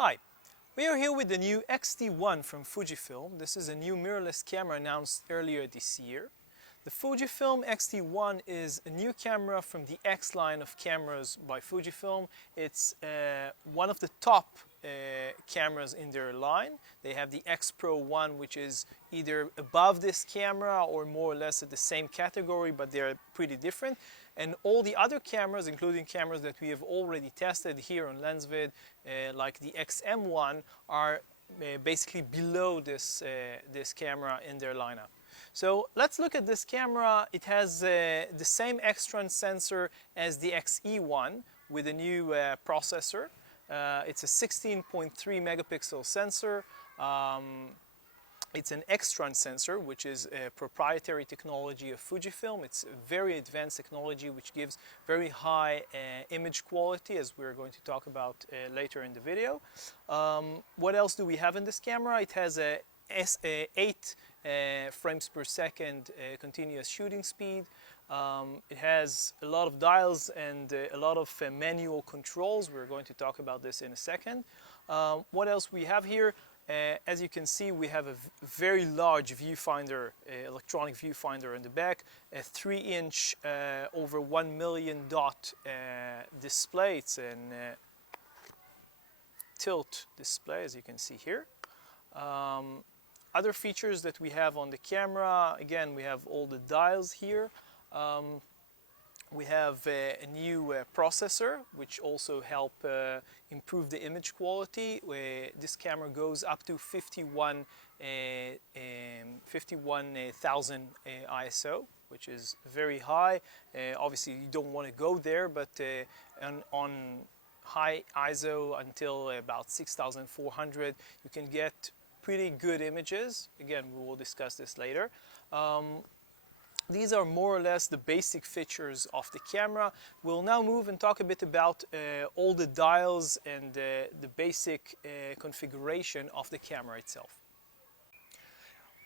Hi, we are here with the new X-T1 from Fujifilm. This is a new mirrorless camera announced earlier this year. The Fujifilm X-T1 is a new camera from the X line of cameras by Fujifilm. It's one of the top cameras in their line. They have the X Pro 1, which is either above this camera or more or less at the same category, but they're pretty different. And all the other cameras, including cameras that we have already tested here on Lensvid, like the XM1, are basically below this camera in their lineup. So let's look at this camera. It has the same X-Trans sensor as the XE1 with a new processor. It's a 16.3 megapixel sensor. It's an X-Trans sensor, which is a proprietary technology of Fujifilm. It's a very advanced technology which gives very high image quality, as we're going to talk about later in the video. What else do we have in this camera? It has a 8 frames per second continuous shooting speed. It has a lot of dials and a lot of manual controls. We're going to talk about this in a second. What else we have here? As you can see, we have a very large viewfinder, electronic viewfinder in the back, a 3-inch over 1 million dot display. It's a tilt display, as you can see here. Other features that we have on the camera, again, we have all the dials here. We have a new processor, which also help improve the image quality. This camera goes up to 51,000 ISO, which is very high. Obviously, you don't want to go there, but on high ISO until about 6,400, you can get pretty good images. Again, we will discuss this later. These are more or less the basic features of the camera. We'll now move and talk a bit about all the dials and the basic configuration of the camera itself.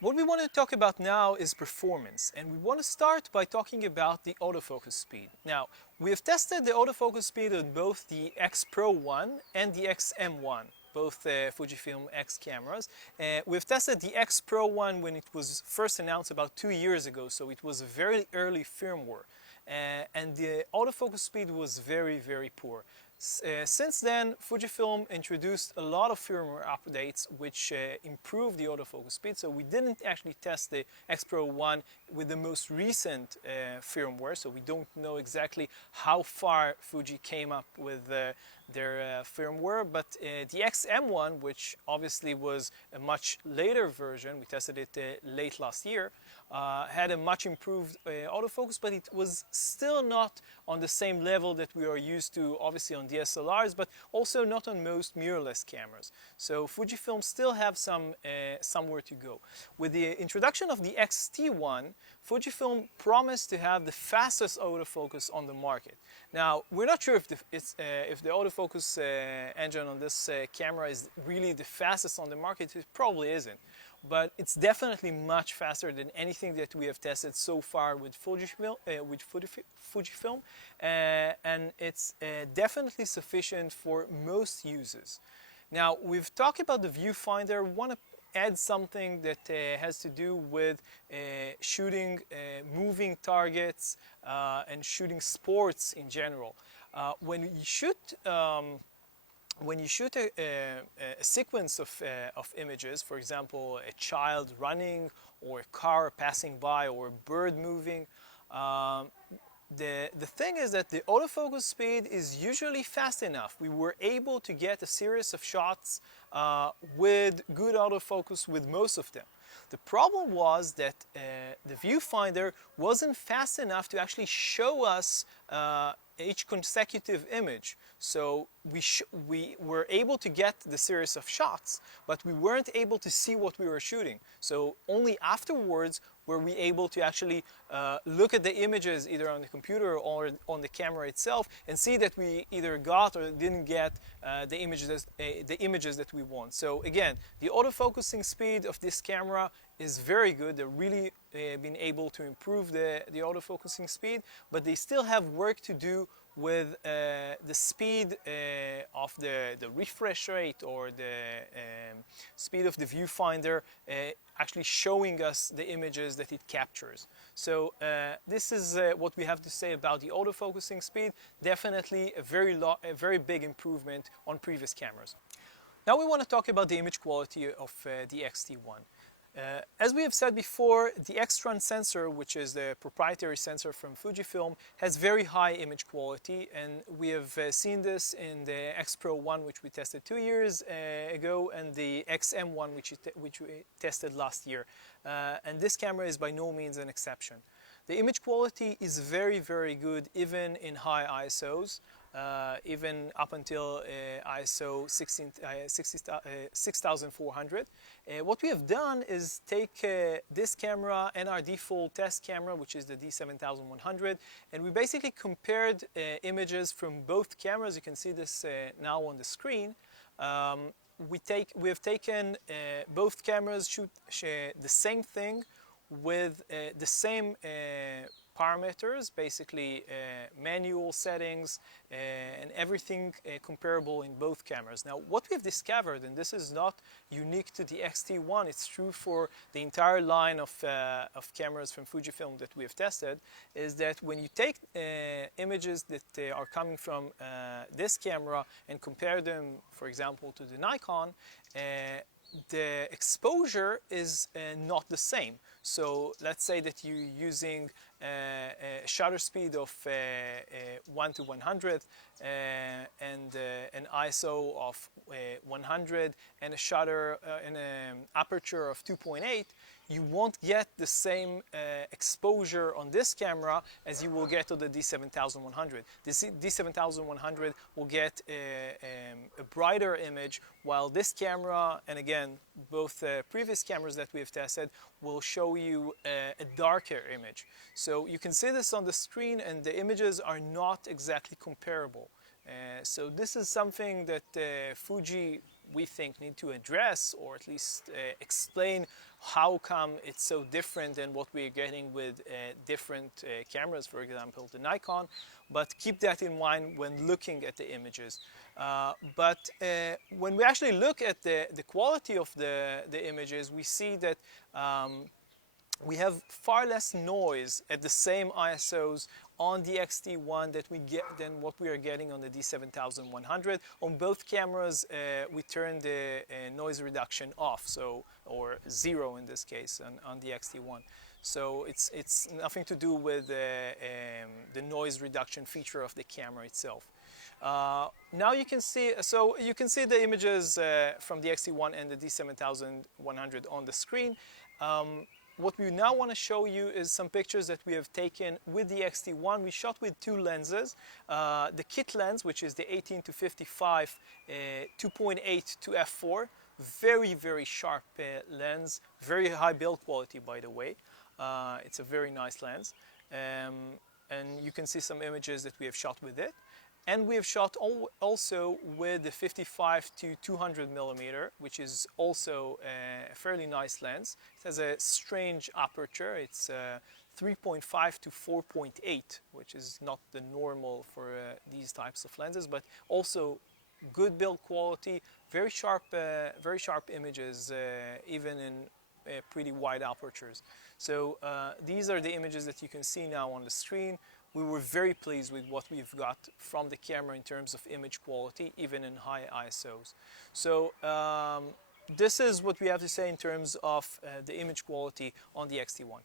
What we want to talk about now is performance, and we want to start by talking about the autofocus speed. Now, we have tested the autofocus speed on both the X Pro 1 and the XM1. Both Fujifilm X cameras. We've tested the X Pro 1 when it was first announced about 2 years ago, so it was a very early firmware. And the autofocus speed was very, very poor. Since then, Fujifilm introduced a lot of firmware updates which improved the autofocus speed, so we didn't actually test the X Pro 1 with the most recent firmware, so we don't know exactly how far Fuji came up with their firmware, but the XM1, which obviously was a much later version, we tested it late last year, had a much improved autofocus, but it was still not on the same level that we are used to, obviously on DSLRs, but also not on most mirrorless cameras. So Fujifilm still have somewhere to go. With the introduction of the X-T1, Fujifilm promised to have the fastest autofocus on the market. Now, we're not sure if the autofocus engine on this camera is really the fastest on the market. It probably isn't. But it's definitely much faster than anything that we have tested so far with Fujifilm, and it's definitely sufficient for most users. Now, we've talked about the viewfinder. We want to add something that has to do with shooting moving targets and shooting sports in general. When you shoot a sequence of images, for example, a child running or a car passing by or a bird moving, the thing is that the autofocus speed is usually fast enough. We were able to get a series of shots with good autofocus with most of them. The problem was that the viewfinder wasn't fast enough to actually show us each consecutive image. So we were able to get the series of shots, but we weren't able to see what we were shooting. So only afterwards were we able to actually look at the images either on the computer or on the camera itself and see that we either got or didn't get the images that we want. So again, the autofocusing speed of this camera is very good. They're really been able to improve the autofocusing speed, but they still have work to do with the speed of the refresh rate or the speed of the viewfinder actually showing us the images that it captures. So this is what we have to say about the autofocusing speed. Definitely a very big improvement on previous cameras. Now we want to talk about the image quality of the X-T1. As we have said before, the X-Tran sensor, which is the proprietary sensor from Fujifilm, has very high image quality, and we have seen this in the X Pro 1, which we tested 2 years ago, and the XM1, which we tested last year. And this camera is by no means an exception. The image quality is very, very good even in high ISOs. Even up until ISO 6400. What we have done is take this camera and our default test camera, which is the D7100, and we basically compared images from both cameras. You can see this now on the screen. We have taken both cameras shoot the same thing with the same parameters, basically manual settings and everything comparable in both cameras. Now, what we've discovered, and this is not unique to the X-T1, it's true for the entire line of cameras from Fujifilm that we have tested, is that when you take images that are coming from this camera and compare them, for example, to the Nikon, the exposure is not the same. So let's say that you're using a shutter speed of 1 to 100 and an ISO of 100 and a shutter and an aperture of 2.8, you won't get the same exposure on this camera as you will get on the D7100. The D7100 will get a brighter image, while this camera, and again, both previous cameras that we have tested, will show you a darker image. So you can see this on the screen, and the images are not exactly comparable. So this is something that Fuji, we think, need to address, or at least explain how come it's so different than what we're getting with different cameras, for example, the Nikon. But keep that in mind when looking at the images. But when we actually look at the quality of the images, we see that we have far less noise at the same ISOs on the X-T1 that we get than what we are getting on the D7100. On both cameras, we turn the noise reduction off, or zero in this case on the X-T1. So it's nothing to do with the noise reduction feature of the camera itself. Now you can see the images from the X-T1 and the D7100 on the screen. What we now want to show you is some pictures that we have taken with the X-T1. We shot with two lenses. The kit lens, which is the 18 to 55 2.8 to f4. Very, very sharp lens. Very high build quality, by the way. It's a very nice lens. And you can see some images that we have shot with it. And we have shot also with the 55 to 200 millimeter, which is also a fairly nice lens. It has a strange aperture. It's 3.5 to 4.8, which is not the normal for these types of lenses, but also good build quality, very sharp images, even in pretty wide apertures. So these are the images that you can see now on the screen. We were very pleased with what we've got from the camera in terms of image quality, even in high ISOs. So this is what we have to say in terms of the image quality on the X-T1.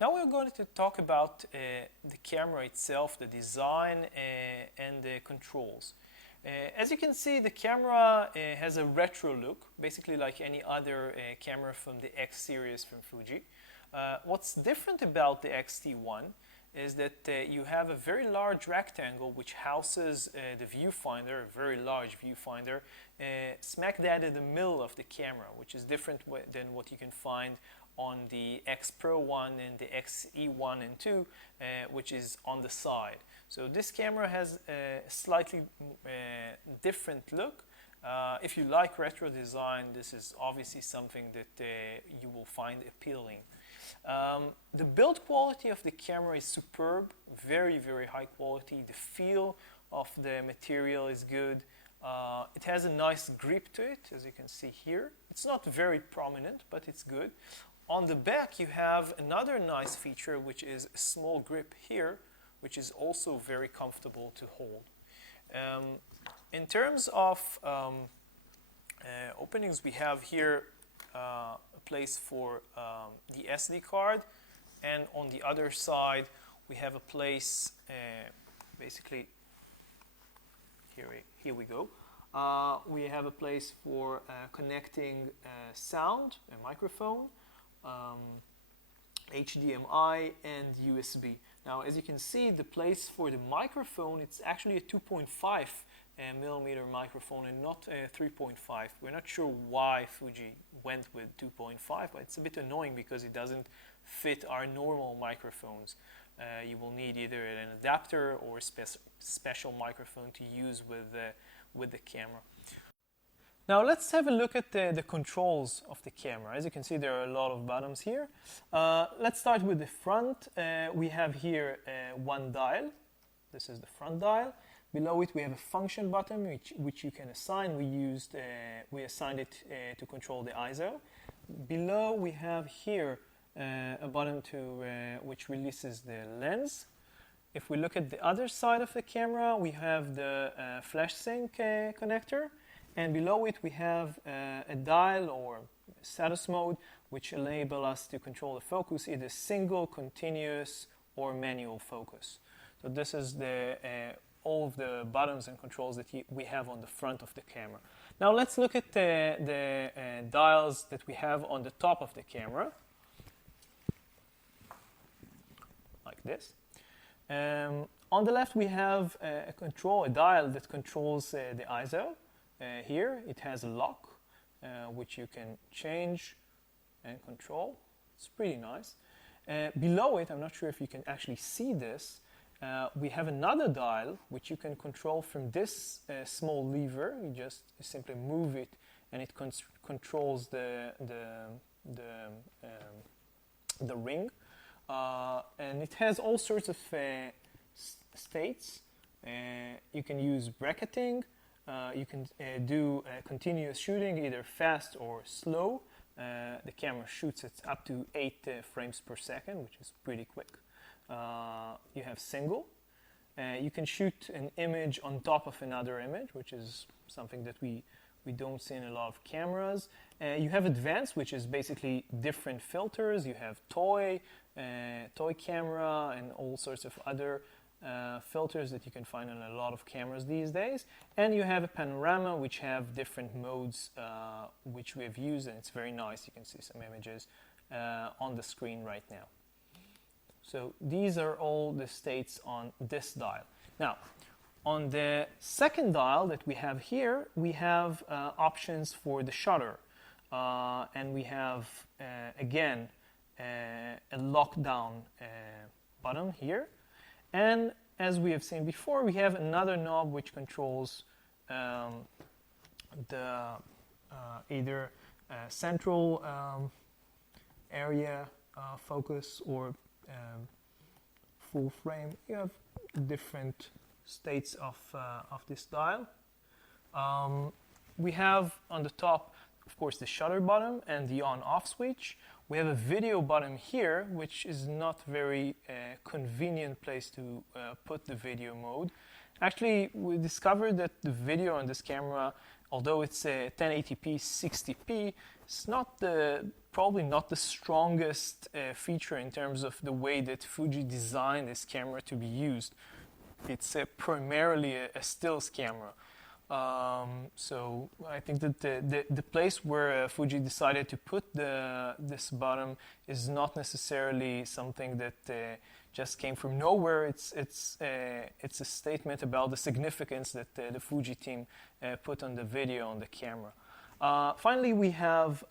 Now we're going to talk about the camera itself, the design and the controls. As you can see, the camera has a retro look, basically like any other camera from the X series from Fuji. What's different about the X-T1 is that you have a very large rectangle which houses the viewfinder, a very large viewfinder, smack dab in the middle of the camera, which is different than what you can find on the X Pro 1 and the X-E1 and 2, which is on the side. So this camera has a slightly different look. If you like retro design, this is obviously something that you will find appealing. The build quality of the camera is superb, very, very high quality. The feel of the material is good. It has a nice grip to it, as you can see here. It's not very prominent, but it's good. On the back, you have another nice feature, which is a small grip here, which is also very comfortable to hold. In terms of openings, we have here a place for the SD card, and on the other side, we have a place, basically, here we go. We have a place for connecting sound, a microphone, HDMI, and USB. Now, as you can see, the place for the microphone, it's actually a 2.5 millimeter microphone and not a 3.5. We're not sure why Fuji went with 2.5, but it's a bit annoying because it doesn't fit our normal microphones. You will need either an adapter or a special microphone to use with the camera. Now let's have a look at the controls of the camera. As you can see, there are a lot of buttons here. Let's start with the front. We have here one dial. This is the front dial. Below it we have a function button which you can assign. We assigned it to control the ISO. Below we have here a button which releases the lens. If we look at the other side of the camera, we have the flash sync connector. And below it, we have a dial or status mode, which enable us to control the focus, either single, continuous, or manual focus. So this is all of the buttons and controls that we have on the front of the camera. Now let's look at the dials that we have on the top of the camera, like this. On the left, we have a dial that controls the ISO. Here it has a lock which you can change and control. It's pretty nice. Below it, I'm not sure if you can actually see this, we have another dial which you can control from this small lever. You just simply move it and it controls the ring. And it has all sorts of states. You can use bracketing. You can do continuous shooting, either fast or slow. The camera shoots at up to 8 frames per second, which is pretty quick. You have single. You can shoot an image on top of another image, which is something that we don't see in a lot of cameras. You have advanced, which is basically different filters. You have toy camera, and all sorts of other filters that you can find on a lot of cameras these days. And you have a panorama, which have different modes which we have used, and it's very nice. You can see some images on the screen right now. So these are all the states on this dial. Now, on the second dial that we have here, we have options for the shutter. And we have, again, a lockdown button here. And as we have seen before, we have another knob which controls either central area focus or full frame. You have different states of this dial. We have on the top, of course, the shutter button and the on-off switch. We have a video button here, which is not very convenient place to put the video mode. Actually, we discovered that the video on this camera, although it's a 1080p 60p, it's probably not the strongest feature in terms of the way that Fuji designed this camera to be used. It's primarily a stills camera. So I think that the place where Fuji decided to put this button is not necessarily something that just came from nowhere. It's a statement about the significance that the Fuji team put on the video on the camera. Finally, we have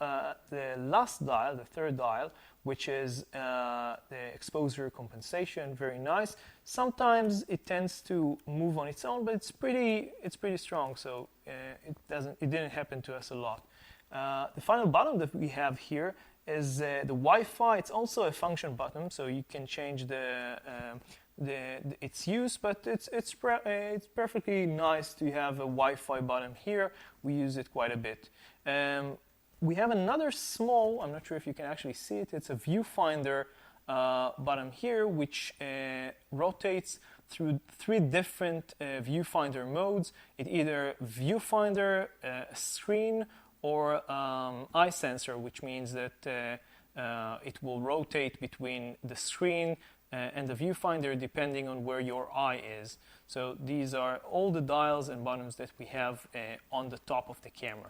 the last dial, the third dial, which is the exposure compensation. Very nice. Sometimes it tends to move on its own, but it's pretty strong, so it didn't happen to us a lot. The final button that we have here is the Wi-Fi. It's also a function button, so you can change its use, but it's perfectly nice to have a Wi-Fi button here. We use it quite a bit. We have another small, I'm not sure if you can actually see it, it's a viewfinder button here, which rotates through 3 different viewfinder modes. It either viewfinder, screen, or eye sensor, which means that it will rotate between the screen and the viewfinder depending on where your eye is. So these are all the dials and buttons that we have on the top of the camera.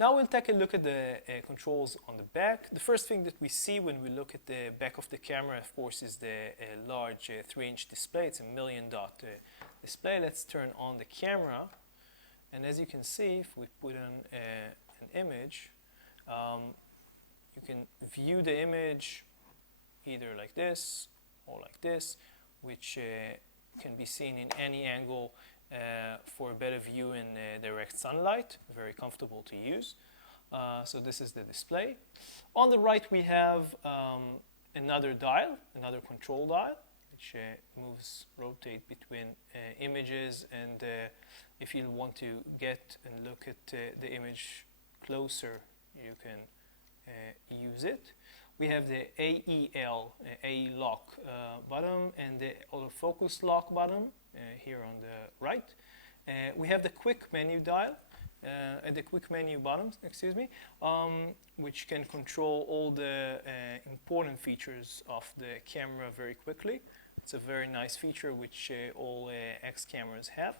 Now we'll take a look at the controls on the back. The first thing that we see when we look at the back of the camera, of course, is the large 3-inch display. It's a 1,000,000 dot display. Let's turn on the camera. And as you can see, if we put on an image, you can view the image either like this or like this, which can be seen in any angle for a better view in direct sunlight. Very comfortable to use. So this is the display. On the right, we have another dial, another control dial, which rotate between images, and if you want to get and look at the image closer, you can use it. We have the AEL, A lock button, and the autofocus lock button here on the right. We have the quick menu dial, the quick menu button, which can control all the important features of the camera very quickly. It's a very nice feature which all X cameras have.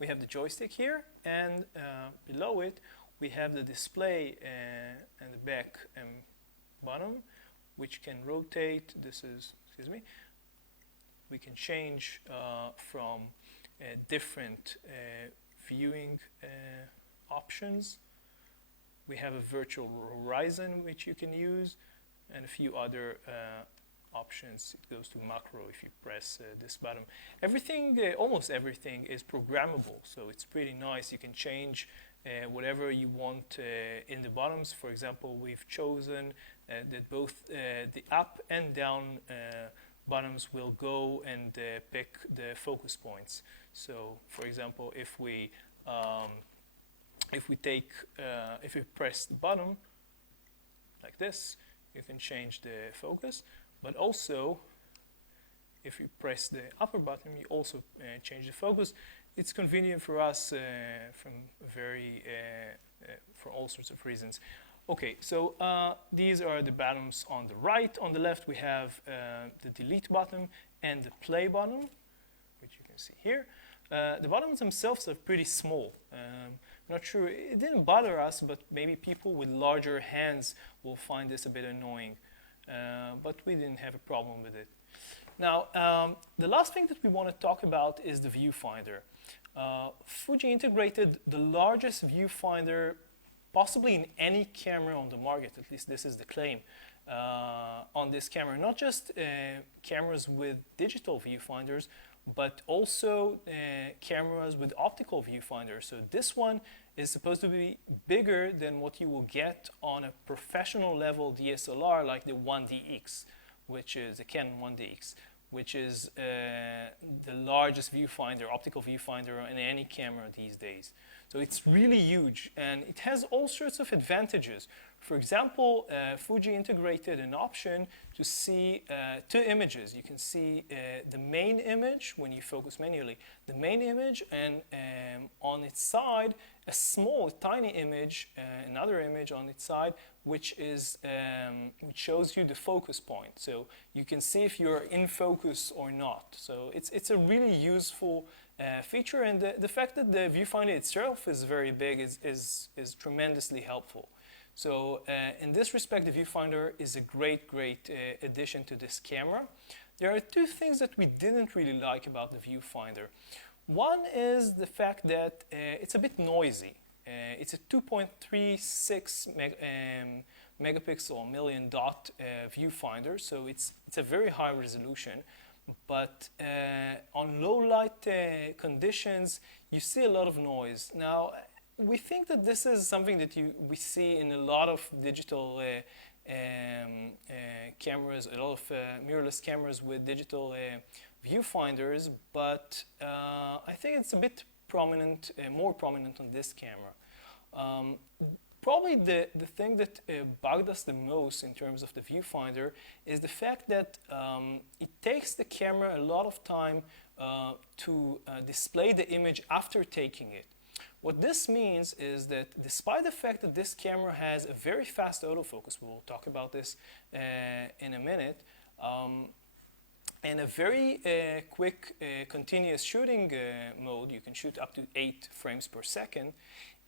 We have the joystick here, and below it we have the display and the back button, which can rotate. We can change from different viewing options. We have a virtual horizon which you can use, and a few other options. It goes to macro if you press this button. Everything, almost everything, is programmable, so it's pretty nice. You can change whatever you want in the buttons. For example, we've chosen that both the up and down buttons will go and pick the focus points. So, for example, if we press the button like this, you can change the focus. But also, if you press the upper button, you also change the focus. It's convenient for us for all sorts of reasons. Okay, so these are the buttons on the right. On the left, we have the delete button and the play button, which you can see here. The buttons themselves are pretty small. I'm not sure, it didn't bother us, but maybe people with larger hands will find this a bit annoying. But we didn't have a problem with it. Now, the last thing that we want to talk about is the viewfinder. Fuji integrated the largest viewfinder possibly in any camera on the market. At least this is the claim on this camera. Not just cameras with digital viewfinders, but also cameras with optical viewfinders. So this one is supposed to be bigger than what you will get on a professional level DSLR like the 1DX, which is the Canon 1DX, which is the largest viewfinder, optical viewfinder in any camera these days. So it's really huge, and it has all sorts of advantages. For example, Fuji integrated an option to see 2 images. You can see the main image when you focus manually, the main image, and on its side, a small, tiny image, another image on its side, which shows you the focus point. So you can see if you're in focus or not. So it's a really useful feature, and the fact that the viewfinder itself is very big is tremendously helpful. So in this respect, the viewfinder is a great addition to this camera. There are 2 things that we didn't really like about the viewfinder. One is the fact that it's a bit noisy. It's a 2.36 megapixel million dot viewfinder, so it's a very high resolution. But on low light conditions, you see a lot of noise. Now, we think that this is something that we see in a lot of digital cameras, a lot of mirrorless cameras with digital viewfinders, but I think it's a bit prominent, more prominent on this camera. Probably the thing that bugged us the most in terms of the viewfinder is the fact that it takes the camera a lot of time to display the image after taking it. What this means is that despite the fact that this camera has a very fast autofocus, we will talk about this in a minute, and a very quick continuous shooting mode, you can shoot up to 8 frames per second,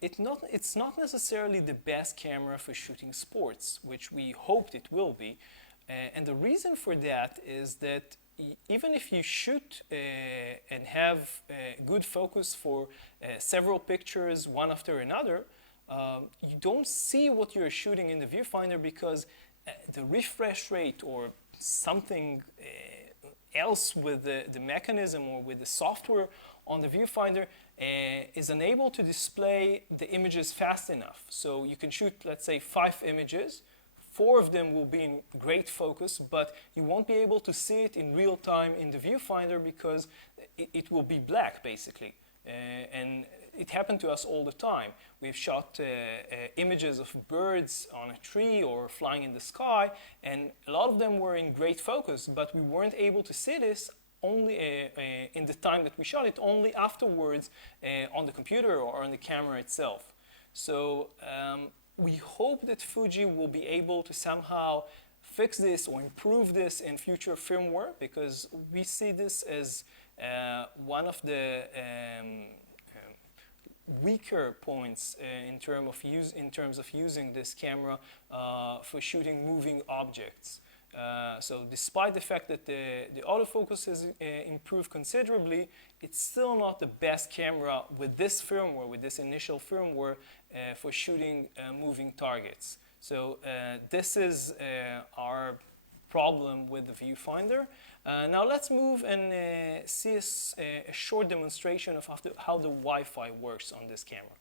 it's not necessarily the best camera for shooting sports, which we hoped it will be. And the reason for that is that even if you shoot and have good focus for several pictures one after another, you don't see what you're shooting in the viewfinder because the refresh rate or something else with the mechanism or with the software on the viewfinder is unable to display the images fast enough. So you can shoot, let's say, 5 images. 4 of them will be in great focus, but you won't be able to see it in real time in the viewfinder because it will be black, basically. And it happened to us all the time. We've shot images of birds on a tree or flying in the sky, and a lot of them were in great focus, but we weren't able to see this only in the time that we shot it, only afterwards on the computer or on the camera itself. So we hope that Fuji will be able to somehow fix this or improve this in future firmware, because we see this as one of the weaker points in terms of using this camera for shooting moving objects. So despite the fact that the autofocus has improved considerably, it's still not the best camera with this firmware, with this initial firmware for shooting moving targets. So this is our problem with the viewfinder. Now let's move and see a short demonstration of how the Wi-Fi works on this camera.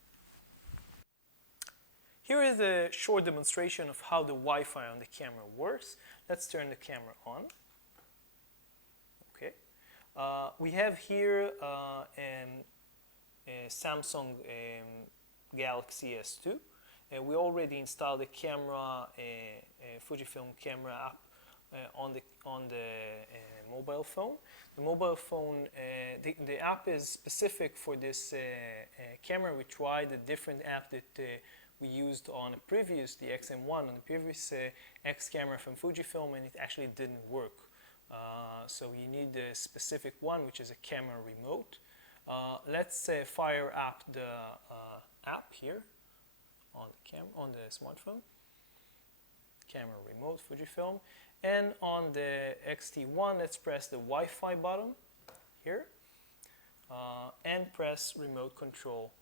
Here is a short demonstration of how the Wi-Fi on the camera works. Let's turn the camera on. Okay. We have here a Samsung Galaxy S2. We already installed a camera, a Fujifilm camera app on the mobile phone. The mobile phone, the app is specific for this camera. We tried a different app that we used on the XM1, on the previous X camera from Fujifilm, and it actually didn't work. So you need a specific one, which is a camera remote. Let's fire up the app here on the smartphone. Camera remote, Fujifilm. And on the X-T1, let's press the Wi-Fi button here and press remote control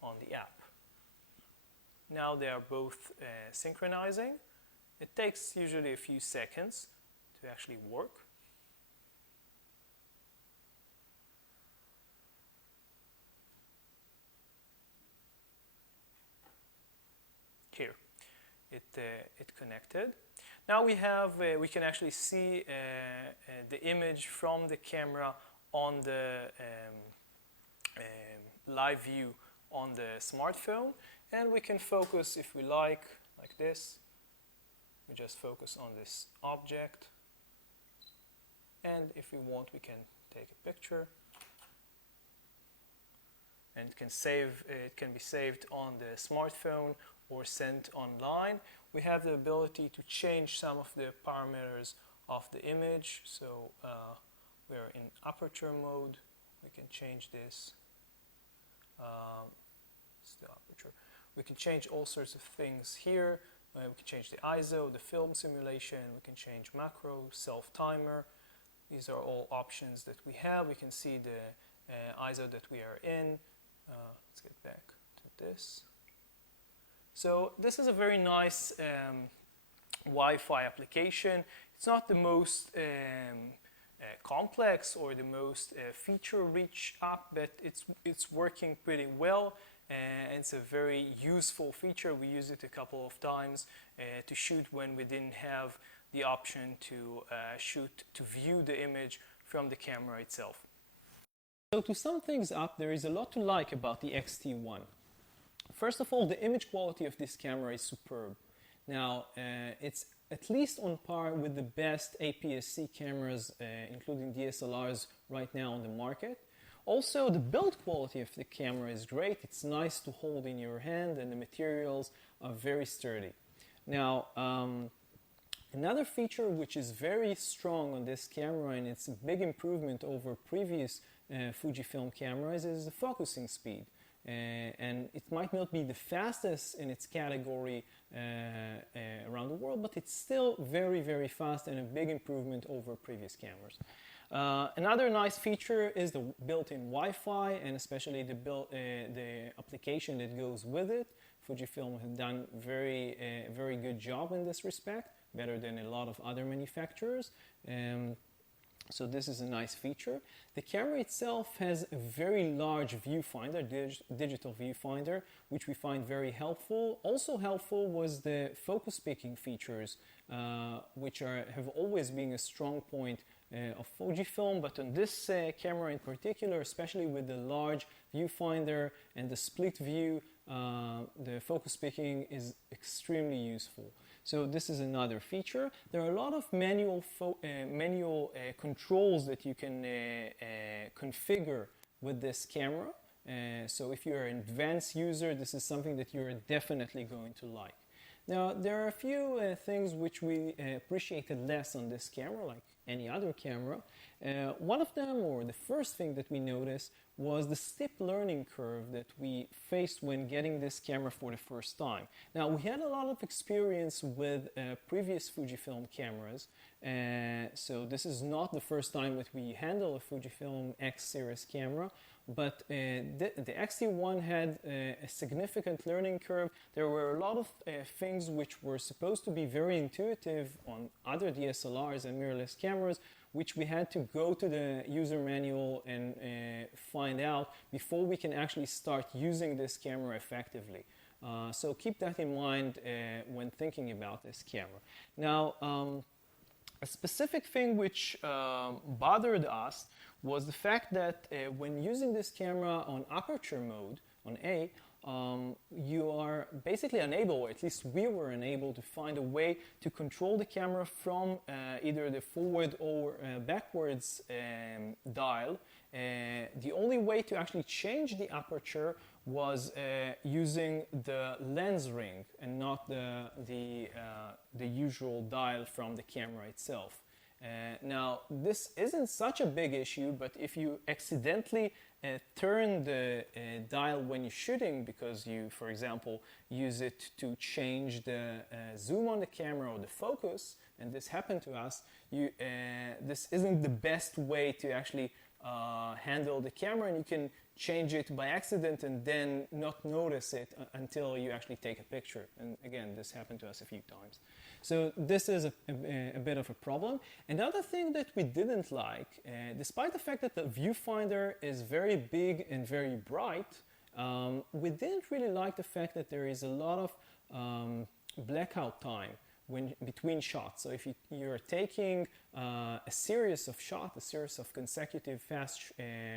on the app. Now they are both synchronizing. It takes usually a few seconds to actually work. Here, it connected. Now we can actually see the image from the camera on the live view on the smartphone. And we can focus if we like this. We just focus on this object. And if we want, we can take a picture. And it can be saved on the smartphone or sent online. We have the ability to change some of the parameters of the image. So we're in aperture mode. We can change this. It's the aperture. We can change all sorts of things here. We can change the ISO, the film simulation. We can change macro, self-timer. These are all options that we have. We can see the ISO that we are in. Let's get back to this. So this is a very nice Wi-Fi application. It's not the most complex or the most feature-rich app, but it's working pretty well. And it's a very useful feature. We used it a couple of times to shoot when we didn't have the option to view the image from the camera itself. So to sum things up, there is a lot to like about the X-T1. First of all, the image quality of this camera is superb. Now, it's at least on par with the best APS-C cameras, including DSLRs right now on the market. Also, the build quality of the camera is great. It's nice to hold in your hand, and the materials are very sturdy. Now, another feature which is very strong on this camera, and it's a big improvement over previous Fujifilm cameras, is the focusing speed. And it might not be the fastest in its category around the world, but it's still very, very fast and a big improvement over previous cameras. Another nice feature is the built-in Wi-Fi, and especially the application that goes with it. Fujifilm has done very good job in this respect, better than a lot of other manufacturers. So this is a nice feature. The camera itself has a very large viewfinder, digital viewfinder, which we find very helpful. Also helpful was the focus picking features, which have always been a strong point of Fujifilm, but on this camera in particular, especially with the large viewfinder and the split view, the focus picking is extremely useful. So this is another feature. There are a lot of manual controls that you can configure with this camera. So if you're an advanced user, this is something that you're definitely going to like. Now, there are a few things which we appreciated less on this camera, like any other camera. One of them, or the first thing that we noticed, was the steep learning curve that we faced when getting this camera for the first time. Now, we had a lot of experience with previous Fujifilm cameras, so this is not the first time that we handle a Fujifilm X series camera, but the X-T1 had a significant learning curve. There were a lot of things which were supposed to be very intuitive on other DSLRs and mirrorless cameras, which we had to go to the user manual and find out before we can actually start using this camera effectively. So keep that in mind when thinking about this camera. Now, a specific thing which bothered us was the fact that when using this camera on aperture mode, on A, you are basically unable, or at least we were unable, to find a way to control the camera from either the forward or backwards dial. The only way to actually change the aperture was using the lens ring and not the usual dial from the camera itself. Now, this isn't such a big issue, but if you accidentally turn the dial when you're shooting, because you, for example, use it to change the zoom on the camera or the focus, and this happened to us, this isn't the best way to actually handle the camera, and you can change it by accident and then not notice it until you actually take a picture. And again, this happened to us a few times. So this is a bit of a problem. Another thing that we didn't like, despite the fact that the viewfinder is very big and very bright, we didn't really like the fact that there is a lot of blackout time between shots. So if you're taking a series of shots, a series of consecutive fast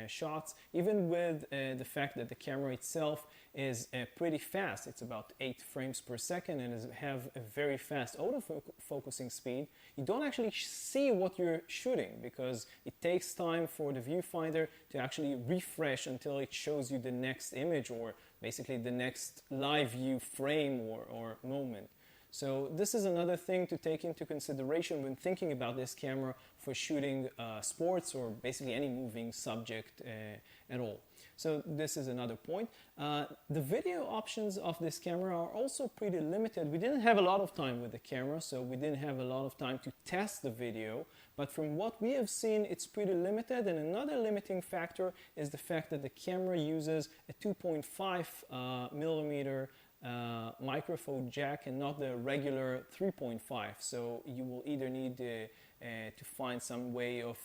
shots, even with the fact that the camera itself is pretty fast, it's about 8 frames per second and have a very fast autofocusing speed, you don't actually see what you're shooting because it takes time for the viewfinder to actually refresh until it shows you the next image, or basically the next live view frame or moment. So this is another thing to take into consideration when thinking about this camera for shooting sports or basically any moving subject at all. So this is another point. The video options of this camera are also pretty limited. We didn't have a lot of time with the camera, so we didn't have a lot of time to test the video. But from what we have seen, it's pretty limited. And another limiting factor is the fact that the camera uses a 2.5 millimeter microphone jack and not the regular 3.5. So you will either need to find some way of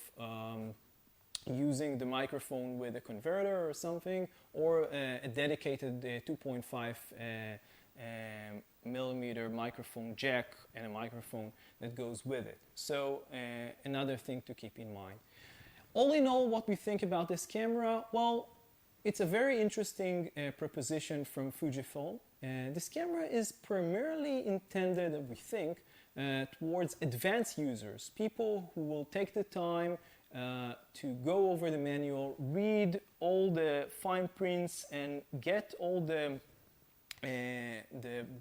using the microphone with a converter or something, or a dedicated 2.5 millimeter microphone jack and a microphone that goes with it. So another thing to keep in mind. All in all, what we think about this camera, well, it's a very interesting proposition from Fujifilm. This camera is primarily intended, we think, towards advanced users, people who will take the time to go over the manual, read all the fine prints, and get all the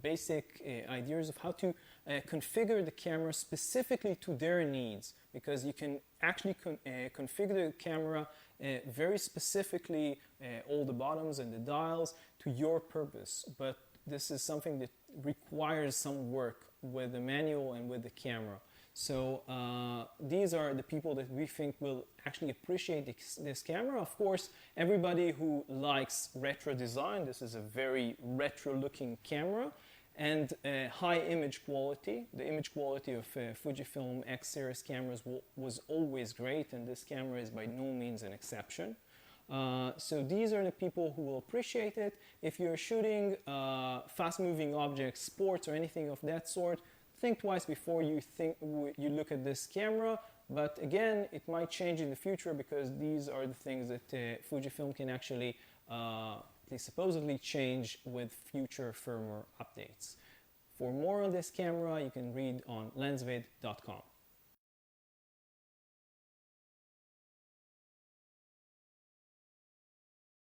basic ideas of how to configure the camera specifically to their needs, because you can actually configure the camera very specifically, all the buttons and the dials to your purpose. But this is something that requires some work with the manual and with the camera. So these are the people that we think will actually appreciate this camera. Of course, everybody who likes retro design, this is a very retro looking camera, and high image quality. The image quality of Fujifilm X series cameras was always great, and this camera is by no means an exception. So these are the people who will appreciate it. If you're shooting fast moving objects, sports, or anything of that sort, think twice before you look at this camera. But again, it might change in the future, because these are the things that Fujifilm can actually they supposedly change with future firmware updates. For more on this camera, you can read on lensvid.com.